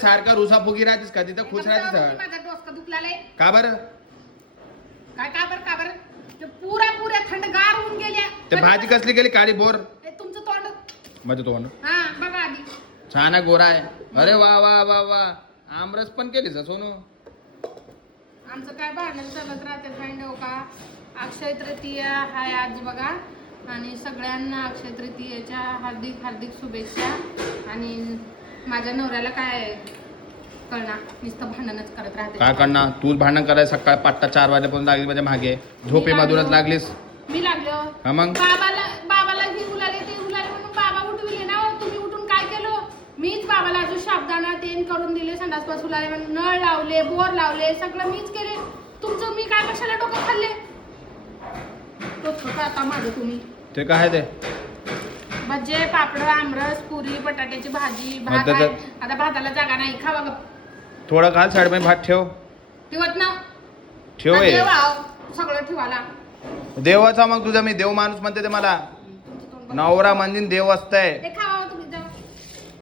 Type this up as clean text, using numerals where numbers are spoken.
सारखा रुसा फुगी राहतेस का तिथं खुश राहतेस माझा डोसका दुखलाय का बरं काय का बरं ते पुऱ्या थंडगार होऊन गेल्या ते भाजी कसली गेली काळी बोर तुमचं तोंड माझं तोंड हा बघा आधी छान आहे गोरा आहे अरे वा वा वा वा आमरस पण केलीस सोनू आमचं काय भांडण चालत राहते फ्रेंड हो का अक्षय तृतीया हाय आज बघा आणि सगळ्यांना अक्षय तृतीयेच्या हार्दिक हार्दिक शुभेच्छा आणि माझ्या नवऱ्याला काय कळणार नुसतं भांडणच करत राहते काय करणार तूच भांडण करायला सकाळ 5-4 वाजेपर्यंत लागली माझ्या मागे झोपे मधूनच लागलीस मी लागलो हा मग बाबाला ही उलाले ते उलाले म्हणून बाबा उठविले ना तुम्ही उठून काय केलं मीच बाबाला अजून शाबदाना तेन करून दिले संडास पास उलाले म्हणून नळ लावले बोर लावले सगळं मीच केले तुमचं मी काय कशाला डोकं खाल्ले तो छोटा आता माझं तुम्ही ते काय ते भजे पापड आमरस पुरी बटाट्याची भाजी भात आहे. आता भाताला जागा नाही खावा गप थोडं घाल साईड मध्ये भात ठेव ठेवत ना ठेव हे. सगळं ठेवाला देवाचा मग तुझा मी देव माणूस म्हणते ते मला तुमचं तोंड बघ. नवरा म्हणजे देव असतंय ते खावा